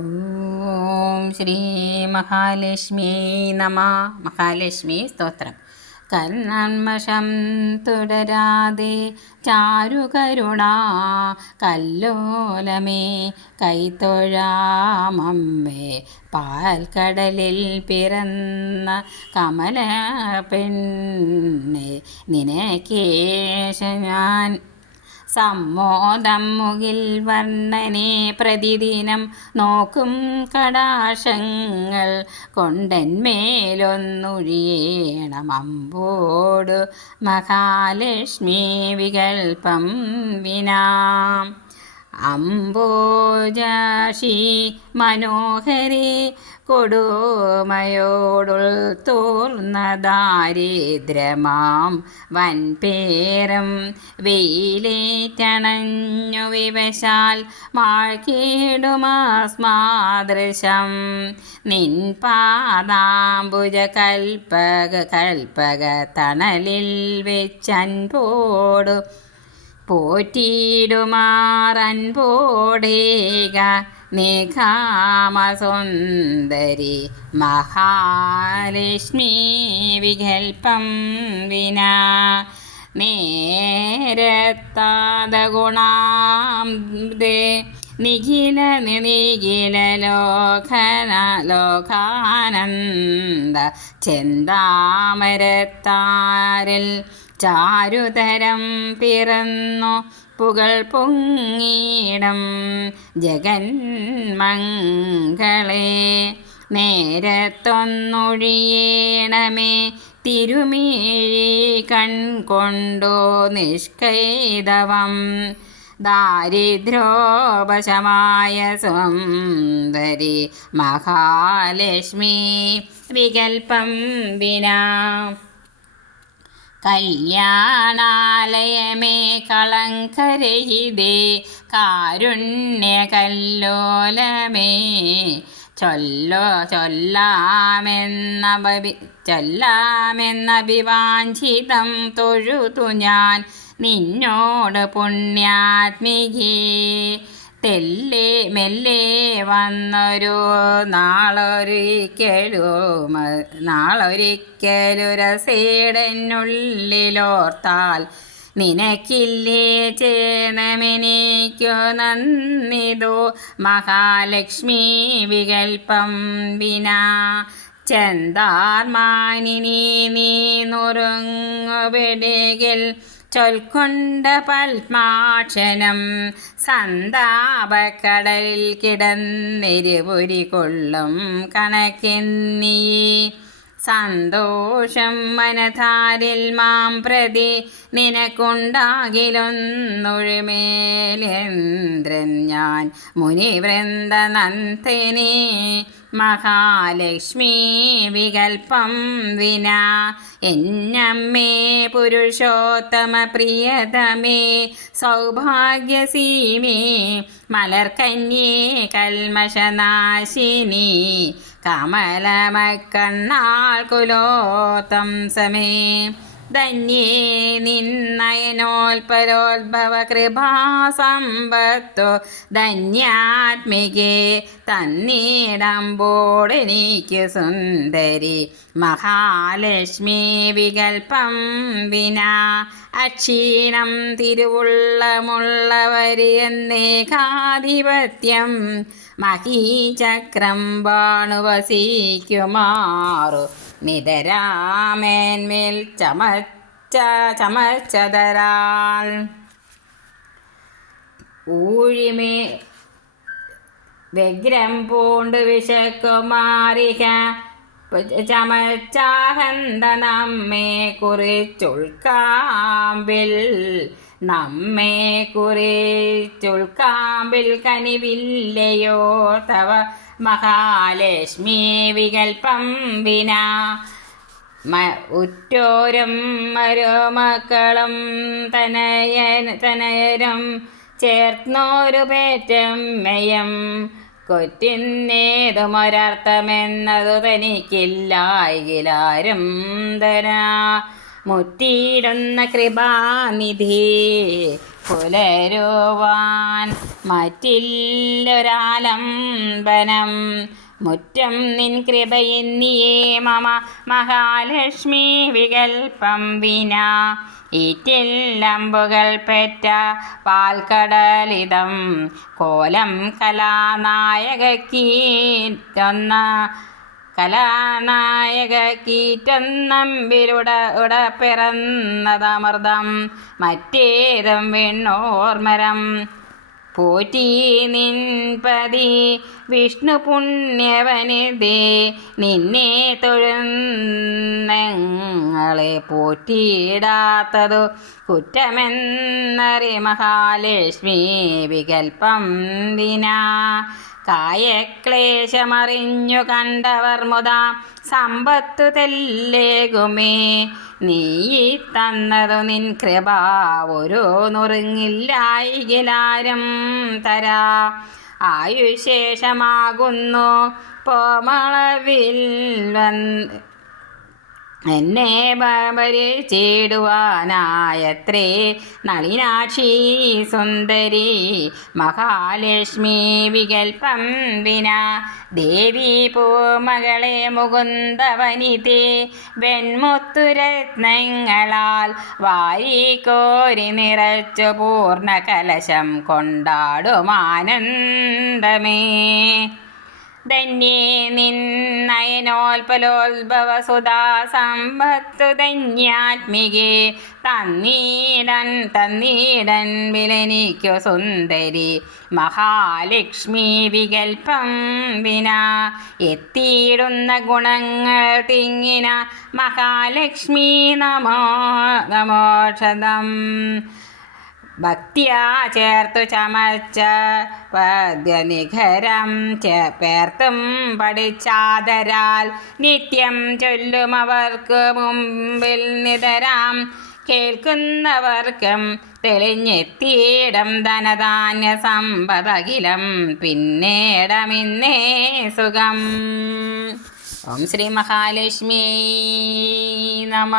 ഓം ശ്രീ മഹാലക്ഷ്മി നമ. മഹാലക്ഷ്മി സ്തോത്രം. കർണന്മഷം തുടരാതെ ചാരുകരുണാ കല്ലോലമേ കൈത്തൊഴാമമ്മേ പാൽക്കടലിൽ പിറന്ന കമല പെണ്ണെ നിനക്കേശ ഞാൻ സമ്മോദം മുകിൽ വർണനെ പ്രതിദിനം നോക്കും കടാശങ്ങൾ. കൊണ്ടന്മേലൊന്നൊഴിയേണം അമ്പോട് മഹാലക്ഷ്മി വികൽപ്പം വിനാം. അംബോജാഷി മനോഹരി കൊടുമയോടുൾ തോർന്ന ദാരിദ്രമാം വൻപേരം വെയിലേറ്റണഞ്ഞു വിവശാൽ മാഴ്കീടുമാസ്മാദൃശം നിൻ പാദാംബുജ കൽപ്പക കൽപ്പക തണലിൽ വെച്ചൻപോടു പോറ്റിയിടുമാറൻപോടേക നിഘാമസുന്ദരി മഹാലക്ഷ്മി വികൽപ്പം വിനാ ദേ. നിഖില നിഖില ലോകന ലോകാനന്ദ ചെന്താമരത്താരിൽ ചാരുതരം പിറന്നു പുകൾ പൊങ്ങിടം ജഗന്മംഗളെ നേരത്തൊന്നൊഴിയണമേ തിരുമീഴി കൺകൊണ്ടോ നിഷ്കൈതവം. ദാരിദ്രോപശമായ സുന്ദരി മഹാലക്ഷ്മി വികൽപ്പം വിനാ. കല്യാണാലയമേ കളങ്കരഹിതേ കാരുണ്യകല്ലോലമേ. ചൊല്ലോ ചൊല്ലാമെന്നഭി ചൊല്ലാമെന്നഭിവാഞ്ചിതം തൊഴുതു ഞാൻ നിന്നോട് പുണ്യാത്മികേ. തെല്ലേ മെല്ലെ വന്നൊരു നാളൊരിക്കലു നാളൊരിക്കലു രസേടനുള്ളിലോർത്താൽ നിനക്കില്ലേ ചേണമെനിക്കു നന്ദിതോ മഹാലക്ഷ്മി വികൽപ്പം വിനാ ചെന്താർമാനിനി നീ നുറുങ്ങുപിടികിൽ ചൊൽക്കൊണ്ട പത്മാക്ഷനം സന്താപക്കടലിൽ കിടന്നിരുപുരി കൊള്ളും കണക്കെന്നീ സന്തോഷം മനധാരിൽ മാം പ്രതി നിനക്കുണ്ടാകിലൊന്നൊഴുമേലേന്ദ്രൻ ഞാൻ മുനിവൃന്ദ നന്ദിനി മഹാലക്ഷ്മി വികൽപ്പം വിനാ. എന്നമ്മേ പുരുഷോത്തമ പ്രിയതമേ സൗഭാഗ്യസീമേ മലർക്കന്യേ കൽമശനാശിനി കമലമക്കണ്ണാൾ കുലോത്തം സമേ. ധന്യേ നിന്നയനോൽപരോത്ഭവ കൃപാസമ്പത്തോ. ധന്യാത്മികേ തന്നീടമ്പോടെനിക്ക് സുന്ദരി. മഹാലക്ഷ്മി വികൽപ്പം വിനാ. അക്ഷീണം തിരുവുള്ളമുള്ളവരി എന്നേകാധിപത്യം. മഹീചക്രം ബാണുവസിക്കുമാറു നിതരാമേന്മേൽ ചമച്ച ചമച്ചതരാൾ ഊഴിമേ വ്യഗ്രം പൂണ്ട് വിശക്കുമാറിക ചമച്ചാഹന്ത നമ്മെ കുറിച്ചുൾക്കാമ്പിൽ നമ്മെ കുറിച്ചുൾക്കാമ്പിൽ കനിവില്ലയോ തവ മഹാലക്ഷ്മി വികൽപ്പം വിന. ഉറ്റോരം മരുമക്കളും തനയ തനയരം ചേർന്നോരു പേറ്റമ്മയും കൊറ്റിന്നേതുമൊരർത്ഥമെന്നതു തനിക്കില്ലായിലാരും തന മുറ്റിയിടുന്ന കൃപാനിധി പുലരുവാൻ മറ്റില്ലൊരാലംബനം. മുറ്റം നിൻ കൃപയെന്നിയേ മമ മഹാലക്ഷ്മി വികൽപ്പം വിന. ഈറ്റില്ലമ്പുകൾ പെറ്റ പാൽക്കടലിതം. കോലം കലാനായകീറ്റൊന്ന കലാനായക നമ്പിലുട ഉട പിറന്നതമൃതം മറ്റേതും വെണ്ണോർമരം. പോറ്റി നിൻപതി വിഷ്ണു പുണ്യവനിതേ നിന്നെ തൊഴുന്നങ്ങളെ പോറ്റിയിടാത്തതു കുറ്റമെന്നറി മഹാലക്ഷ്മി വികൽപ്പം ദിനാ. കായക്ലേശമറിഞ്ഞു കണ്ടവർ മുതാ സമ്പത്തു തെല്ലേകുമേ. നീ തന്നതു നിൻ കൃപ ഒരു നുറുങ്ങില്ലായികിലാരും തരാ. ആയുശേഷമാകുന്നു പോമളവിൽ വന്ന് എന്നെ ചേടുവാനായത്രേ. നളിനാക്ഷി സുന്ദരി മഹാലക്ഷ്മി വികൽപ്പം വിന. ദേവി പൂമകളെ മുകുന്ദവനിതേ വെൺമുത്തുരത്നങ്ങളാൽ വാരിക്കോരി നിറച്ചു പൂർണ കലശം കൊണ്ടാടുമാനന്ദമേ. ധന്യേ നിന്നയനോൽപലോത്ഭവ സുധാ സമ്പത്തു ധന്യാത്മികേ. തന്നീടൻ തന്നീടൻ വിലനിക്കു സുന്ദരി. മഹാലക്ഷ്മി വികൽപ്പം വിന. എത്തിയിടുന്ന ഗുണങ്ങൾ തിങ്ങിന മഹാലക്ഷ്മി നമോ നമോഷതം ഭക്തിയാ ചേർത്തു ചമച്ച പദ്യനിഖരം ചേർത്തും പഠിച്ചാതരാൽ നിത്യം ചൊല്ലും അവർക്ക് മുമ്പിൽ നിതരാം. കേൾക്കുന്നവർക്കും തെളിഞ്ഞെത്തിയിടം ധനധാന്യ സമ്പതകിലം പിന്നേടമിന്നേ സുഖം. ഓം ശ്രീ മഹാലക്ഷ്മി നമ.